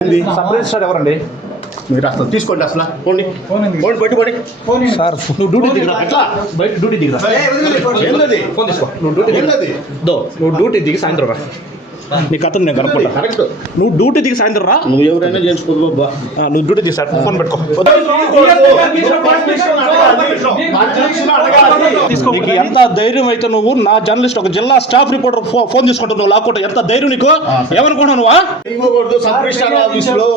Register ఎవరండి? మీరు అసలు తీసుకోండి అసలు. పోండి. పోండి బయట పోండి. సార్ నువ్వు డ్యూటీ దిగిరా ఎట్లా బయట డ్యూటీ దిగిరా? ఫోన్ తీసుకో. నువ్వు డ్యూటీ దో నువ్వు డ్యూటీ దిగి సాయంత్రం రా. నీ కథను నేను కనుక్కుంటా. కరెక్ట్. నువ్వు డ్యూటీ దిగి సాయంత్రం రా. నువ్వు ఎవరైనా చేసుకోదు బాబా నువ్వు డ్యూటీ దిగి సార్ ఫోన్ పెట్టుకో. నీకు ఎంత ధైర్యం అయితే నువ్వు నా జర్నలిస్ట్ ఒక జిల్లా స్టాఫ్ రిపోర్టర్ ఫోన్ తీసుకుంటావు నువ్వు లాక్కుంటా ఎంత ధైర్యం నీకు? ఏమనుకుంటున్నావు నువ్వా? తీయకూడదు సబ్ రిజిస్టార్ ఆఫీస్లో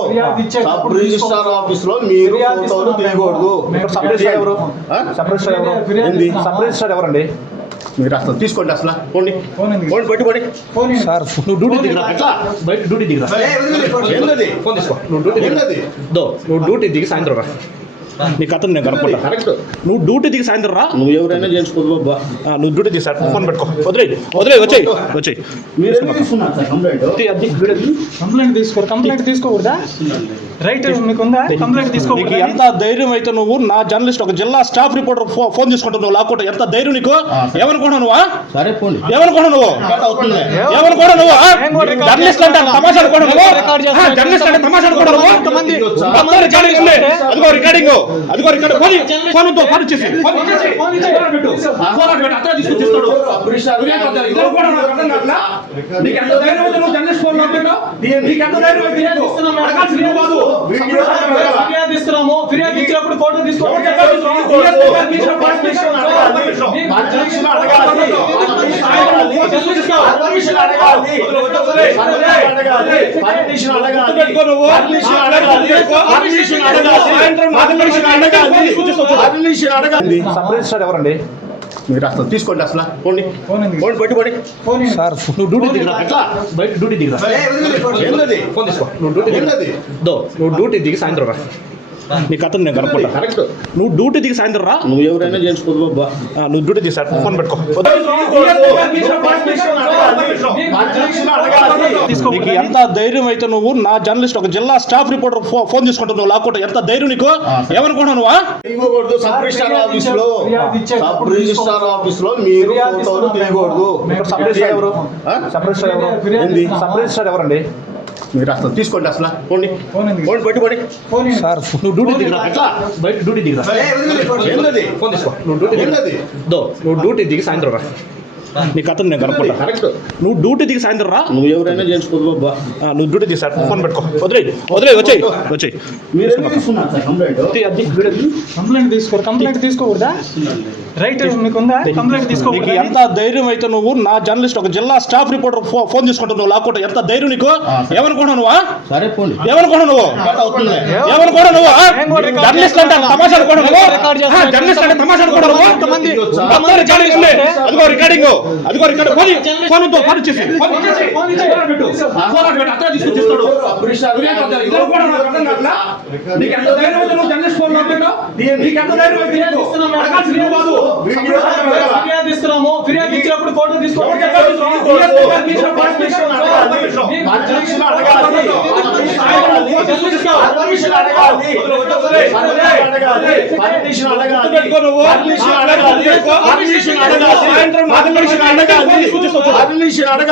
సబ్ రిజిస్టార్ ఆఫీస్లో మీరు ఫోటోలు తీయకూడదు సబ్ రిజిస్టర్ ఎవరు? ఆ? సబ్ రిజిస్టర్ ఎవరు ఏంది? సబ్ రిజిస్టర్ ఎవరండి? మీరు అసలు తీసుకోండి అసలు. పోండి. పోండి బయట పోండి. సార్ నువ్వు డ్యూటీ దిగిరా ఎట్లా? బయట డ్యూటీ దిగిరా. ఫోన్ తీసుకో. నువ్వు డ్యూటీ దిగి ఏందది? దో నువ్వు డ్యూటీ దిగి సాయంత్రం రా. నీ కథను నేను కనుక్కుంటా. కరెక్ట్. నువ్వు డ్యూటీ దిగి సాయంత్రం రా. నువ్వు ఎవరైనా చేసుకోదు నువ్వు డ్యూటీ దిగి సార్ ఫోన్ పెట్టుకో. వదిలే వదిలే వచ్చేయి వచ్చేయి. కంప్లైంట్? కంప్లైంట్ తీసుకోరు కంప్లైంట్ తీసుకోకూడదా? రైట్ మీకుందా? కంప్లైంట్ తీసుకోకూడదా? ఎంత ధైర్యం అయితే నువ్వు నా జర్నలిస్ట్ ఒక జిల్లా స్టాఫ్ రిపోర్టర్ ఫో- ఫోన్ తీసుకుంటావు నువ్వు లాక్కుంటా ఎంత ధైర్యం నీకు? ఏమనుకుంటున్నావు నువ్వా సరే పోండి. ఏమనుకుంటున్నావు నువ్వు? ఏమనుకుంటున్నావు నువ్వు జర్నలిస్ట్ అంటే తమాషా చేస్తున్నా. జర్నలిస్ట్ అంటే తమాషా? మొత్తం రికార్డింగ్ అదిగో రికార్డింగ్. అదిగో రికార్డింగ్ ఫోన్ ఫోన్తో ఫోన్ ఇచ్చేసి ఫోన్ ఇచ్చేసి ఫోన్ ఇచ్చేసి ఫోన్ పెట్టు. ఫోన్ అటు పెట్టు అట్లా తీసుకొచ్చిస్తాడు సబ్ రిజిస్టార్ నువ్వేం పెద్ద- ఇద్దరు కూడా నాకు అర్థం కావట్లా? నీకు ఎంత ధైర్యం అయితే నువ్వు జర్నలిస్ట్ ఫోన్ లాక్కుంటావు? నీకు ఎంత ధైర్యం అయితే నీకు? అడగాల్సింది నువ్వు కాదు. వీడియో ఫిర్యాదు ఇచ్చినప్పుడు ఫోటో తీసుకోవాలి చెప్పారు? ఈఎస్ గారికి ఇచ్చిన పర్మిషన్ అడగాలి. పర్మిషన్ అడగాలి పర్మిషన్ అడగాలి పర్మిషన్ అడగాలి పెట్టుకో నువ్వు. పర్మిషన్ అడగాలి పర్మిషన్ అడగాలి సాయంత్రం నాలుగు పర్మిషన్ అడగాలి పర్మిషన్ అడగాలి సబ్ రిజిస్టర్ ఎవరండి మీరు అసలు తీసుకోండి అసలు పోండి పోండి బయట పోండి సార్ నువ్వు డ్యూటీ దిగిరా ఎట్లా బయట డ్యూటీ దిగిరా ఏందది ఫోన్ తీసుకో నువ్వు డ్యూటీ దిగి ఏందది దో నువ్వు డ్యూటీ దిగి సాయంత్రం రా నీ కథను నేను కనుక్కుంటా కరెక్ట్ నువ్వు డ్యూటీ దిగి సాయంత్రం రా నువ్వు ఎవరైనా చేసుకోదు బాబా నువ్వు డ్యూటీ దిగి సార్ ఫోన్ పెట్టుకో నీకు ఎంత ధైర్యం అయితే నువ్వు నా జర్నలిస్ట్ ఒక జిల్లా స్టాఫ్ రిపోర్టర్ ఫోన్ తీసుకుంటావు నువ్వు లాక్కుంటా ఎంత ధైర్యం నీకు ఏమనుకుంటున్నావు నువ్వా తీయకూడదు సబ్ రిజిస్టార్ ఆఫీస్లో సబ్ రిజిస్టార్ ఆఫీస్లో మీరు ఫోటోలు తీయకూడదు సబ్ రిజిస్టర్ ఎవరు? సబ్ రిజిస్టర్ ఎవరు? సబ్ రిజిస్టర్ ఎవరండి మీరు అసలు తీసుకోండి అసలు. పోండి. పోండి బయట పోండి. సార్ నువ్వు డ్యూటీ దిగిరా. ఎట్లా? బయట డ్యూటీ దిగిరా. ఫోన్ తీసుకో. నువ్వు డ్యూటీ దిగి ఏందది దో నువ్వు డ్యూటీ దిగి సాయంత్రం రా. నీ కథను నేను కనుక్కుంటా. కరెక్ట్. నువ్వు డ్యూటీ దిగి సాయంత్రం రా. నువ్వు ఎవరైనా ఆ, నువ్వు డ్యూటీ దిగి సార్ ఫోన్ పెట్టుకో. వదిలే వదిలే వచ్చేయి వచ్చేయి. కంప్లైంట్? కంప్లైంట్ తీసుకోరు కంప్లైంట్ తీసుకోకూడదా? రైట్ మీకుందా? కంప్లైంట్ నీకు తీసుకోకూడదా? ఎంత ధైర్యం అయితే నువ్వు నా జర్నలిస్ట్ ఒక జిల్లా స్టాఫ్ రిపోర్టర్ ఫోన్ తీసుకుంటావు నువ్వు లాక్కుంటా ఎంత ధైర్యం నీకు? ఏమనుకుంటున్నావు నువ్వు సరే పోండి. ఏమనుకుంటున్నావు నువ్వు? ఏమనుకుంటున్నావు నువ్వు జర్నలిస్ట్ అంటే తమాషా అనుకోవడం నువ్వు. జర్నలిస్ట్ అంటే తమాషా అనుకోవడం నువ్వు? రికార్డింగ్ ఉంది అదిగో రికార్డింగ్ అదిగో రికార్డింగ్ ఫోన్ ఫోన్తో ఫోన్ ఇచ్చేసి. ఫోన్ ఇచ్చేసి ఫోన్ పెట్టు. ఫోన్ అటు పెట్టు అట్లా తీసుకొచ్చిస్తాడు. సబ్ రిజిస్టార్ నువ్వేం పెద్ద- ఇద్దరు కూడా నాకు అర్థం కావట్లా? నీకు ఎంత ధైర్యం అయితే నువ్వు జర్నలిస్ట్ ఫోన్ లాక్కుంటావు? నీకు ఎంత ధైర్యం అయితే నీకు? అడగాల్సింది నువ్వు కాదు. వీడియో ఫిర్యాదు ఇచ్చినప్పుడు ఫోటో తీసుకోవాలి పర్మిషన్ అడగాలి. పర్మిషన్ అడగాలి. పర్మిషన్ అడగాలి. పర్మిషన్ అడగాలి. అడగాలి. అడగాలి. అడగాలి. తీసుకొచ్చేస్తావు. పర్మిషన్ అడగాలి.